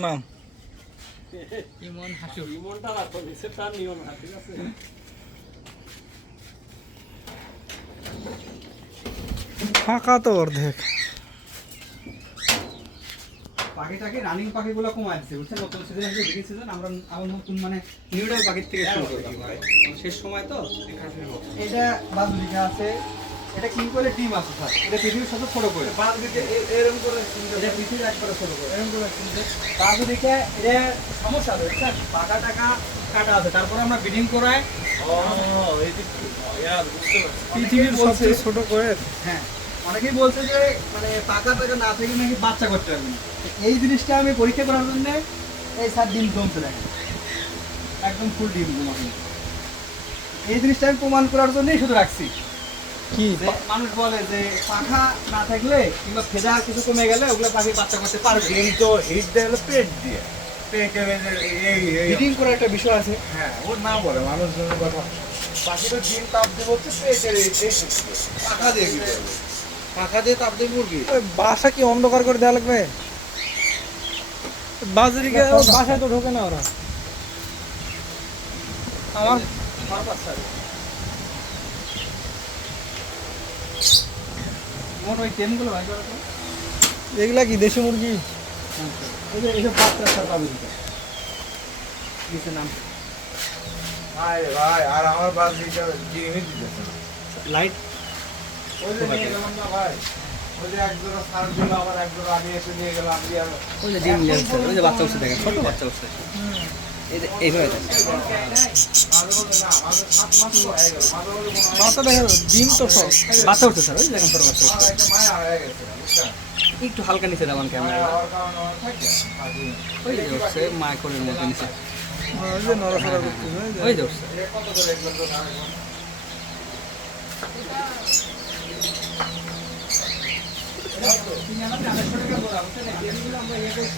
নাম ইমন হাসু। ইমনটা রাখো নিচে তার নিয়ম না ঠিক আছে? ফাঁকা তো অর্ধেক। পাখিটাকে রানিং পাখিগুলো কমায় দিচ্ছে বুঝছেন? নতুন সিজন আসছে ব্রিডিং সিজন আমরা আবার নতুন মানে নিউডাল পাখির থেকে শুরু করি। ভাই শেষ সময় তো? এটা বাদুলিকা আছে এটা কি করে ডিম আছে স্যার? এটা পৃথিবীর সাথে ছোট করে। এরকম করে এটা পৃথিবীর একবারে ছোট করে। এরকম করে বাদুলিকা এটা সমস্যা আছে বুঝছেন পাকা টাকা কাটা আছে। তারপরে আমরা ব্রিডিং করাই। ও এই যে ইয়ার বুঝতে পারছি। পৃথিবীর সবচেয়ে ছোট করে। হ্যাঁ। অনেকেই বলছে যে মানে পাকা টাকা না থেকে নাকি বাচ্চা করতে পারবে না এই জিনিসটা আমি পরীক্ষা করার জন্য এই সাত ডিম জমছে দেখেন একদম ফুল ডিম জমা এই জিনিসটা আমি প্রমাণ করার জন্যই শুধু রাখছি। কি? মানুষ বলে যে পাখা না থাকলে কিংবা ফেদা কিছু কমে গেলে ওগুলো পাখি বাচ্চা করতে পারবে হিট দেয় পেট দিয়ে। পেটে বেঁধে এই এই ব্রিডিং করার একটা বিষয় আছে। হ্যাঁ ও না বলে মানুষজনের কথা। পাখি ডিম তাপ দেবে হচ্ছে পেটের পাখা দিয়ে কি পাখা দিয়ে তাপ দেবে মুরগি? বাসা কি অন্ধকার করে দেওয়া লাগবে? বাজারিকে বাসায় তো ঢোকে না ওরা। আমার মোট ওই টেমগুলো ভাই এগুলা কি দেশি মুরগি? এই যে এইসব বাচ্চা স্যার পাবে নাম। ভাই ভাই আর আমার বাস এইটা দিতেছে লাইট ওই যে নিয়ে গেলাম না ভাই। ওই যে এক জোড়া সার দিল আবার এক জোড়া আমি এসে নিয়ে গেলাম দিয়ে আর ওই যে ডিম জ্বলছে ওই যে বাচ্চা উঠছে দেখেন ছোট বাচ্চা উঠছে এই যে এইভাবে হয়ে বাচ্চা দেখা ডিম তো সব। বাচ্চা উঠছে স্যার ওই দেখেন বাচ্চা আমার উঠছে। একটা হয়ে হালকা নিচে দেবেন ক্যামেরা আমার। ওই উঠছে মাইক্রোর মতো নিচে। ওই যে নড়াচড়া করতেছে ওই যে। ওই যে উঠছে এ কত করে এগুলো তো দাম এখন? হ্যাঁ স্যার সব এটা সব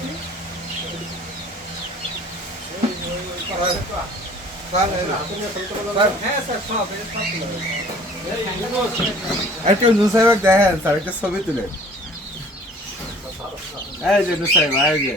তুলে দেবেন। একটু নুসাইবাক দেখেন স্যার একটা ছবি তুলে এই যে নুসাইবা এই যে।